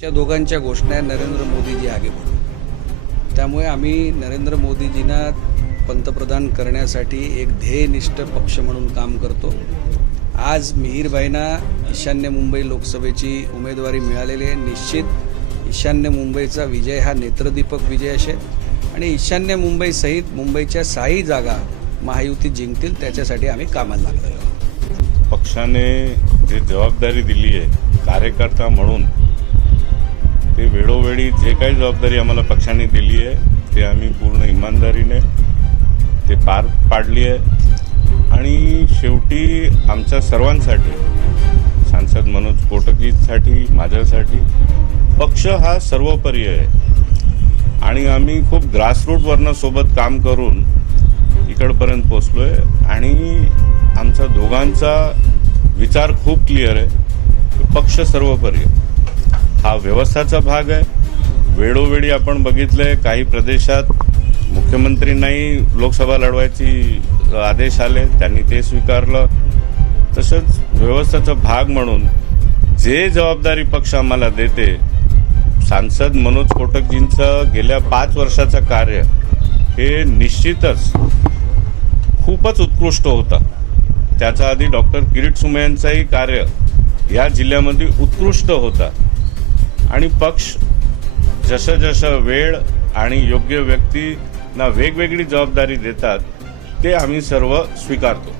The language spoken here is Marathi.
त्या दोघांच्या घोषणा नरेंद्र मोदीजी आगे बढ़ो। त्यामुळे आम्ही नरेंद्र मोदीजींना पंतप्रधान करण्यासाठी एक ध्येयनिष्ठ पक्ष म्हणून काम करतो। आज मिहीरबाईंना ईशान्य मुंबई लोकसभेची उमेदवारी मिळालेली आहे। निश्चित ईशान्य मुंबईचा विजय हा नेत्रदीपक विजय असेल आणि ईशान्य मुंबई सहित मुंबईच्या 6 जागा महायुती जिंकतील, त्याच्यासाठी आम्ही कामाला लागलेलो आहोत। पक्षाने जे जबाबदारी दिली आहे कार्यकर्ता म्हणून, ते वेळोवेळी जे काही जबाबदारी आम्हाला पक्षाने दिली आहे ते आम्ही पूर्ण इमानदारीने ते पार पाडली आहे। आणि शेवटी आमच्या सर्वांसाठी, सांसद मनोज कोटकजीसाठी, माझ्यासाठी पक्ष हा सर्वोपरी आहे आणि आम्ही खूप ग्रासरूटवरनं सोबत काम करून इकडपर्यंत पोचलोय आणि आमचा दोघांचा विचार खूप क्लिअर आहे। पक्ष सर्वोपरी आहे, हा व्यवस्थाचा भाग आहे। वेळोवेळी आपण बघितलंय काही प्रदेशात मुख्यमंत्रींनाही लोकसभा लढवायची आदेश आले, त्यांनी ते स्वीकारलं। तसंच व्यवस्थाचा भाग म्हणून जे जबाबदारी पक्ष आम्हाला देते, सांसद मनोज कोटकजींचं गेल्या 5 वर्षाचं कार्य हे निश्चितच खूपच उत्कृष्ट होतं। त्याच्या आधी डॉक्टर किरीट सुमे यांचंही कार्य या जिल्ह्यामध्ये उत्कृष्ट होता आणि पक्ष जसं जसं वेळ आणि योग्य व्यक्तींना वेगवेगळी जबाबदारी देतात ते आम्ही सर्व स्वीकारतो।